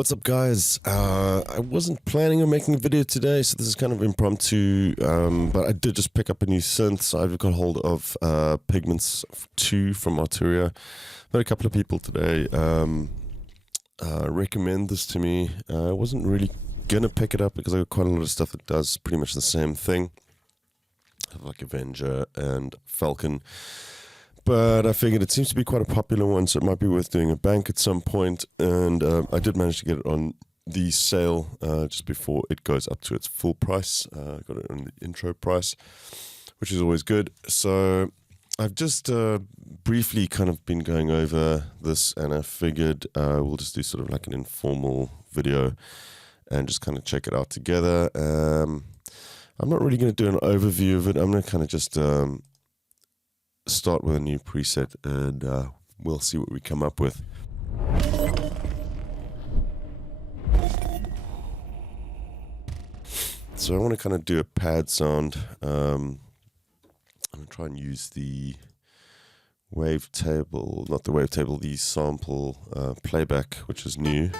What's up, guys? I wasn't planning on making a video today, so this is kind of impromptu, but I did just pick up a new synth, so I've got hold of Pigments 2 from Arturia. But a couple of people today recommend this to me. I wasn't really gonna pick it up because I got quite a lot of stuff that does pretty much the same thing, like Avenger and Falcon. But I figured it seems to be quite a popular one, so it might be worth doing a bank at some point. And I did manage to get it on the sale just before it goes up to its full price. I got it on the intro price, which is always good. So I've just briefly kind of been going over this, and I figured we'll just do sort of like an informal video and just kind of check it out together. I'm not really going to do an overview of it. I'm going to kind of just start with a new preset, and we'll see what we come up with. So I want to kind of do a pad sound. I'm going to try and use the wavetable, not the wavetable, the sample playback, which is new.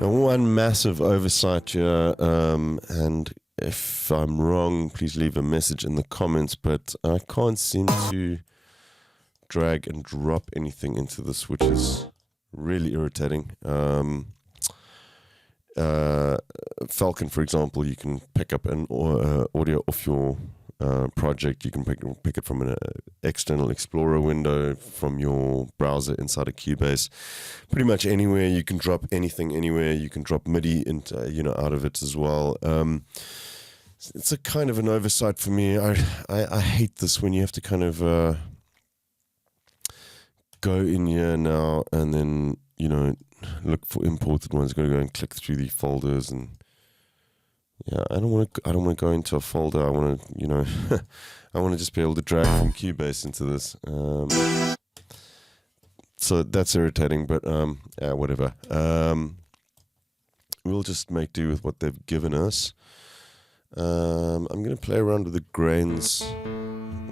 Now, one massive oversight here, and if I'm wrong, please leave a message in the comments, but I can't seem to drag and drop anything into this, which is really irritating. Falcon, for example, you can pick up an audio off your project. You can pick it from an external Explorer window, from your browser inside a Cubase. Pretty much anywhere you can drop anything anywhere. You can drop MIDI into, out of it as well. It's a kind of an oversight for me. I hate this when you have to kind of go in here now and then look for imported ones. Got to go and click through the folders, and yeah, I don't want to go into a folder. I want to I want to just be able to drag from Cubase into this. So that's irritating, but yeah, whatever. We'll just make do with what they've given us. I'm going to play around with the grains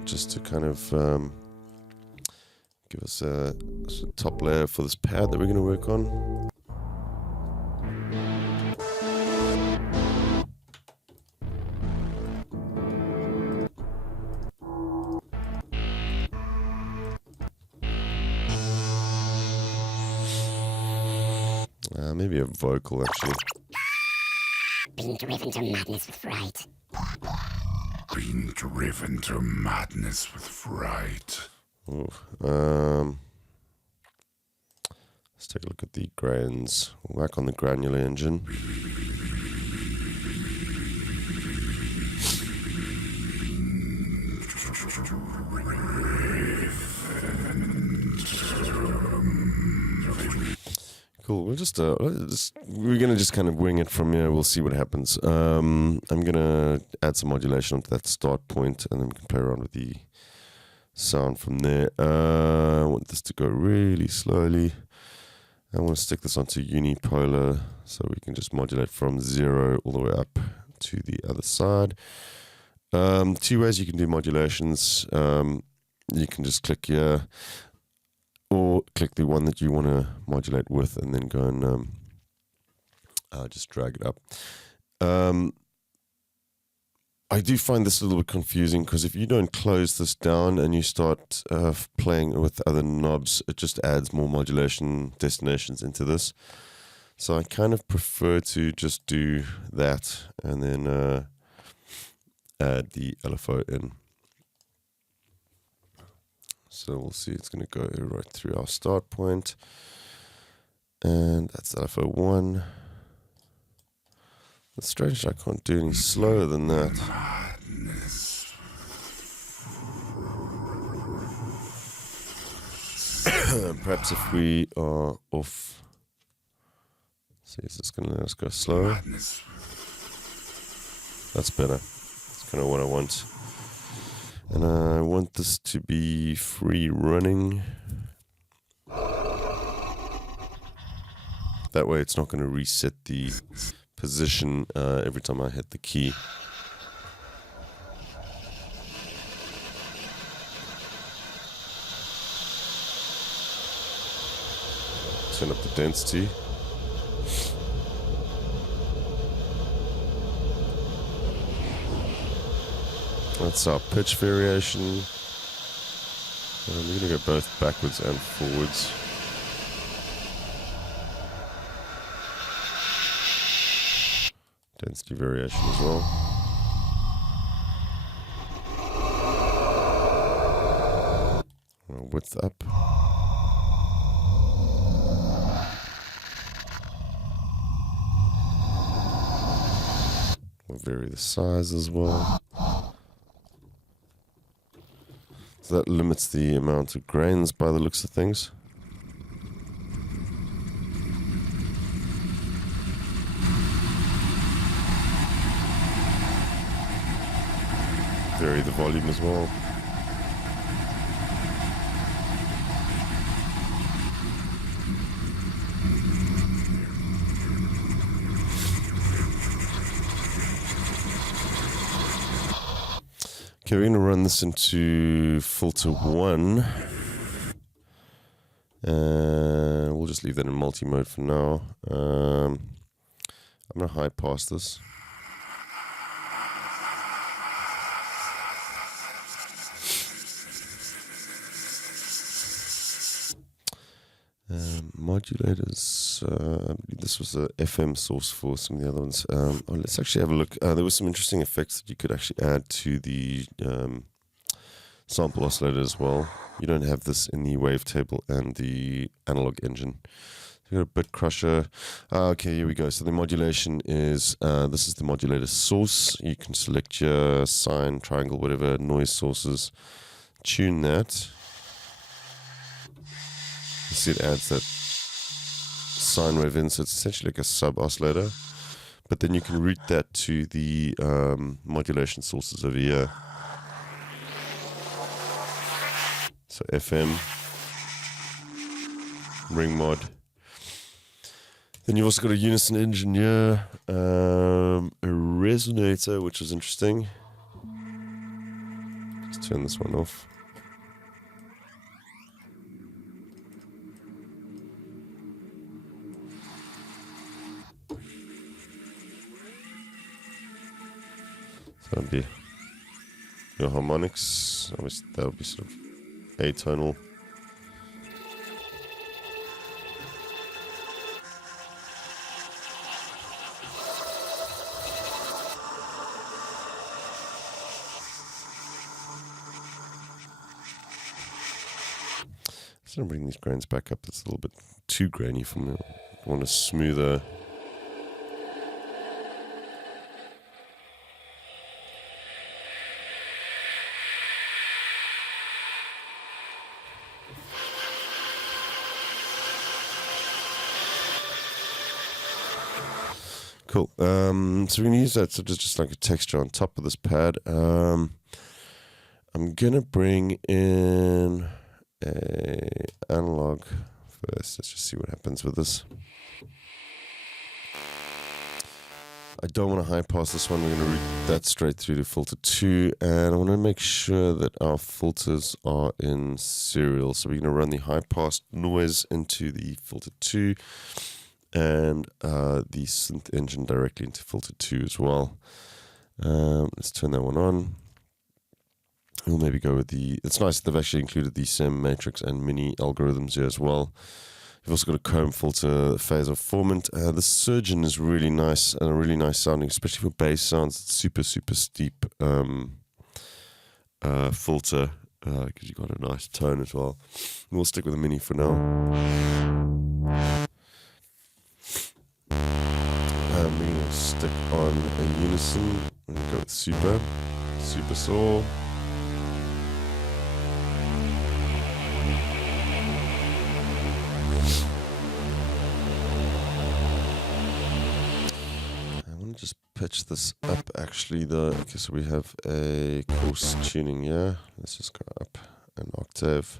just to kind of give us a top layer for this pad that we're going to work on. Maybe a vocal, actually. Being driven to madness with fright. Being driven to madness with fright. Ooh, let's take a look at the grains. Whack on the granular engine. Cool. We're gonna just kind of wing it from here. We'll see what happens. I'm gonna add some modulation onto that start point, and then we can play around with the sound from there. I want this to go really slowly. I want to stick this onto unipolar, so we can just modulate from 0 all the way up to the other side. Two ways you can do modulations. You can just click here, or click the one that you want to modulate with, and then go and just drag it up. I do find this a little bit confusing, because if you don't close this down and you start playing with other knobs, it just adds more modulation destinations into this. So I kind of prefer to just do that and then add the LFO in. So we'll see, it's going to go right through our start point. And that's LFO 1. It's strange I can't do any slower than that. Perhaps if we are off. See, is this going to let us go slower? That's better. That's kind of what I want. And I want this to be free running. That way it's not going to reset the position every time I hit the key. Turn up the density. That's our pitch variation. We're going to go both backwards and forwards. Density variation as well. Width up. We'll vary the size as well. So that limits the amount of grains by the looks of things. Vary the volume as well. Okay, we're going to run this into filter 1. We'll just leave that in multi-mode for now. I'm going to high pass this. Modulators, I believe this was a FM source for some of the other ones. Let's actually have a look. There were some interesting effects that you could actually add to the sample oscillator as well. You don't have this in the wavetable and the analog engine. You've got a bit crusher. Okay, here we go. So the modulation is, this is the modulator source. You can select your sine, triangle, whatever noise sources. Tune that. You see it adds that sine wave in, so it's essentially like a sub-oscillator. But then you can route that to the modulation sources over here. So FM, ring mod. Then you've also got a unison engine here, a resonator, which is interesting. Let's turn this one off. So that'd be your harmonics. Obviously, that would be sort of atonal. I'm going to bring these grains back up. It's a little bit too grainy for me. I want a smoother. Cool. So we're going to use that so just like a texture on top of this pad. I'm going to bring in a analog first. Let's just see what happens with this. I don't want to high pass this one. We're going to route that straight through to filter 2, and I want to make sure that our filters are in serial. So we're going to run the high pass noise into the filter 2 and the synth engine directly into filter 2 as well. Let's turn that one on. We'll maybe go with the... It's nice that they've actually included the SEM matrix and mini algorithms here as well. You've also got a comb filter, phasor formant. The surgeon is really nice and a really nice sounding, especially for bass sounds. It's super, super steep filter because you've got a nice tone as well. We'll stick with the mini for now. We're going to stick on a unison. We're going to go with super saw. Just pitch this up actually though. Okay, so we have a coarse tuning here. Let's just go up an octave.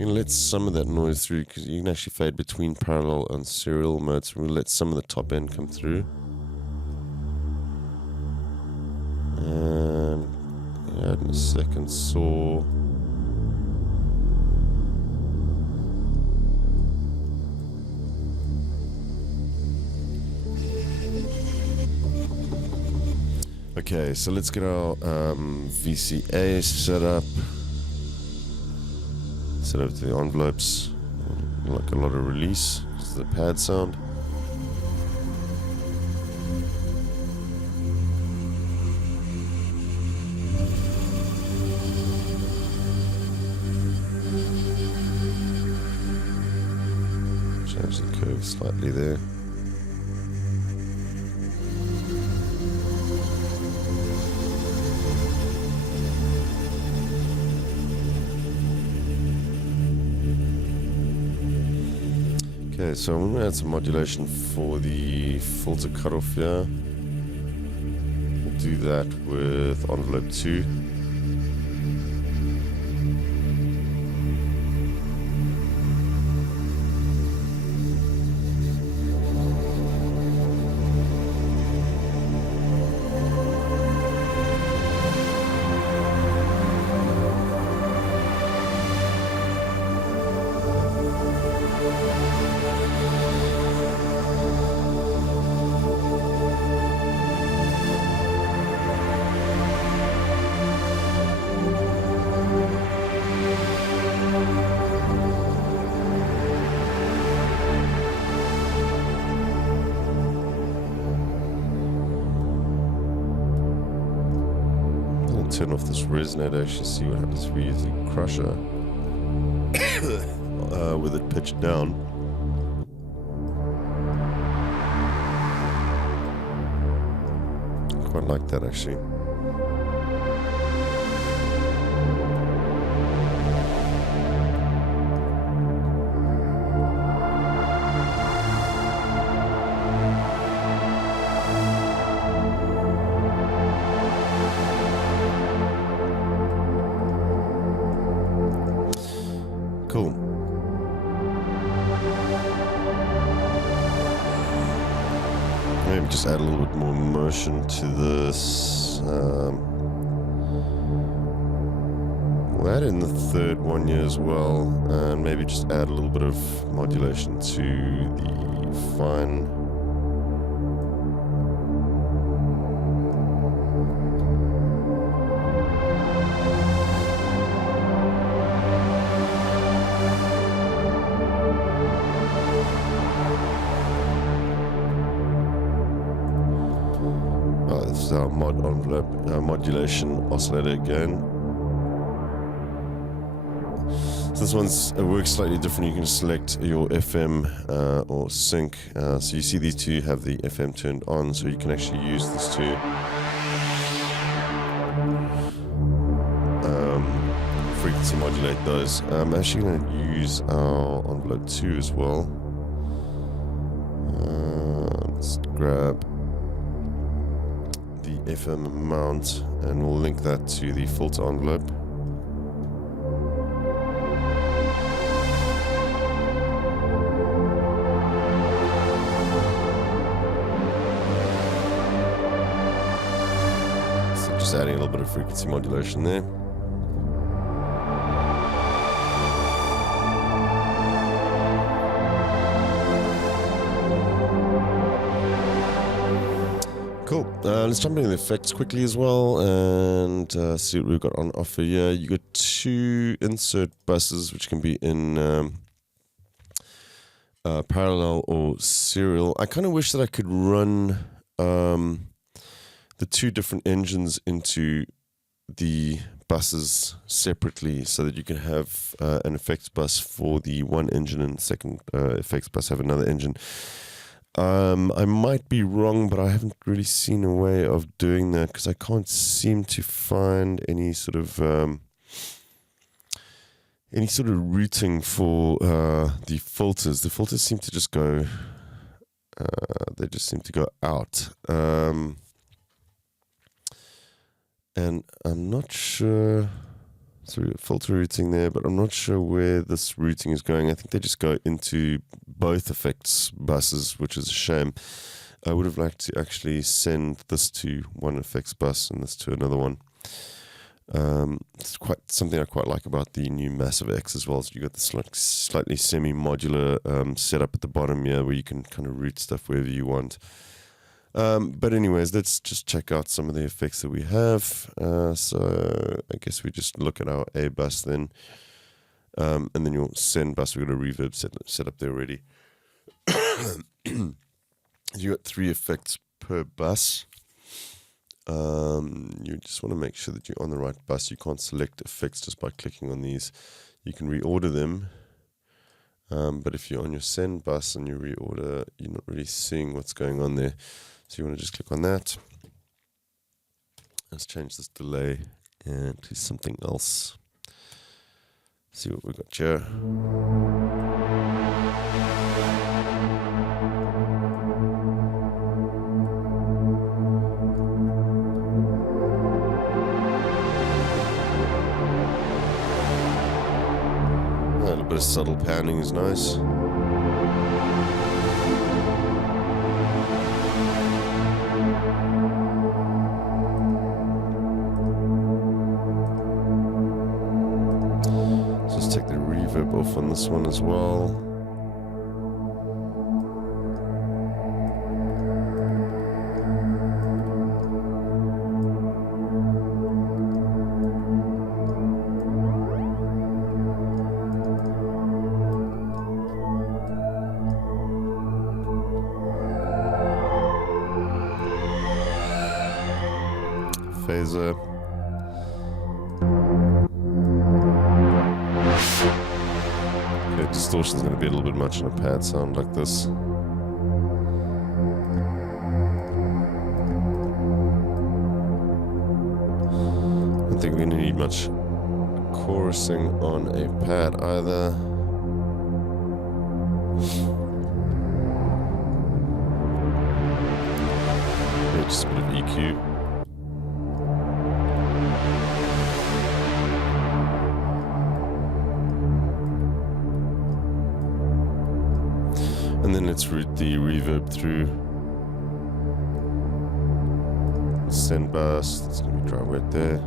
You can let some of that noise through because you can actually fade between parallel and serial modes. We'll let some of the top end come through. And add in a second saw. Okay, so let's get our VCA set up. Set up to the envelopes, like a lot of release. This is the pad sound. Change the curve slightly there. Okay, so I'm going to add some modulation for the filter cutoff here. We'll do that with envelope 2. Turn off this resonator, actually see what happens if we use the crusher with it pitched down. Quite like that actually. Cool. Maybe just add a little bit more motion to this. We'll add in the third one here as well, and maybe just add a little bit of modulation to the fine. This is our mod envelope modulation oscillator again. So this one's works slightly different. You can select your FM or sync. So you see these two have the FM turned on, so you can actually use this to frequency modulate those. I'm actually going to use our envelope 2 as well. Let's grab the FM amount and we'll link that to the filter envelope. So just adding a little bit of frequency modulation there. Cool. Let's jump into the effects quickly as well and see what we've got on offer here. You got 2 insert buses, which can be in parallel or serial. I kind of wish that I could run the 2 different engines into the buses separately so that you can have an effects bus for the one engine and second effects bus have another engine. I might be wrong, but I haven't really seen a way of doing that because I can't seem to find any sort of routing for the filters. The filters seem to just go, they just seem to go out. And I'm not sure. So we got filter routing there, but I'm not sure where this routing is going. I think they just go into both effects buses, which is a shame. I would have liked to actually send this to one effects bus and this to another one. It's quite something I quite like about the new Massive X as well. So you got this like slightly semi-modular setup at the bottom here, where you can kind of route stuff wherever you want. But anyways, let's just check out some of the effects that we have. So I guess we just look at our A bus then, and then your send bus. We've got a reverb set up there already. You got 3 effects per bus. You just want to make sure that you're on the right bus. You can't select effects just by clicking on these. You can reorder them. But if you're on your send bus and you reorder, you're not really seeing what's going on there. So you want to just click on that. Let's change this delay to something else. See what we've got here. A little bit of subtle panning is nice. Take the reverb off on this one as well. Phaser. Distortion is going to be a little bit much on a pad sound like this. I don't think we're going to need much chorusing on a pad either. Yeah, just a bit of EQ. And then let's route the reverb through. Send bus, that's going to be dry wet there.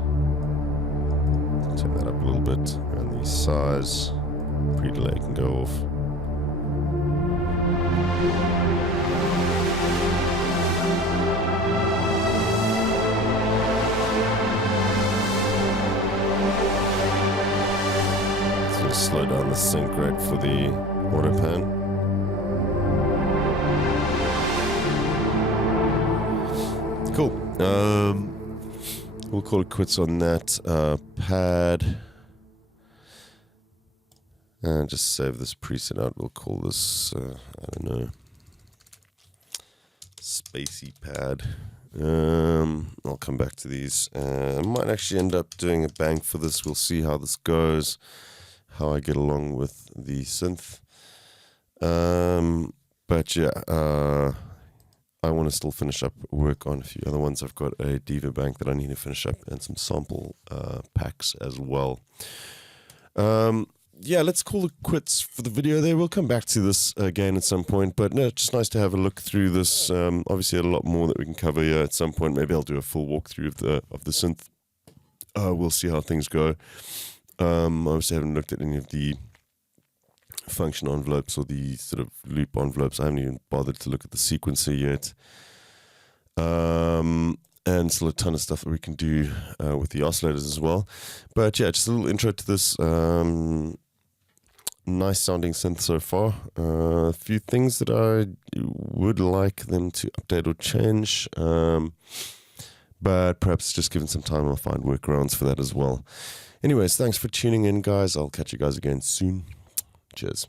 Turn that up a little bit, and the size, pre-delay can go off. It's going to slow down the sync rate for the auto pan. Cool. We'll call it quits on that pad. And just save this preset out. We'll call this, I don't know, spacey pad. I'll come back to these. I might actually end up doing a bank for this. We'll see how this goes, how I get along with the synth. But yeah, I want to still finish up work on a few other ones. I've got a Diva bank that I need to finish up and some sample packs as well. Yeah, let's call it quits for the video there. We'll come back to this again at some point, but no, it's just nice to have a look through this. Obviously, a lot more that we can cover here at some point. Maybe I'll do a full walkthrough of the synth. We'll see how things go. Obviously, I haven't looked at any of the function envelopes or the sort of loop envelopes. I haven't even bothered to look at the sequencer yet. And still a ton of stuff that we can do with the oscillators as well. But yeah, just a little intro to this nice sounding synth so far. A few things that I would like them to update or change. But perhaps just given some time, I'll find workarounds for that as well. Anyways, thanks for tuning in, guys. I'll catch you guys again soon. Cheers.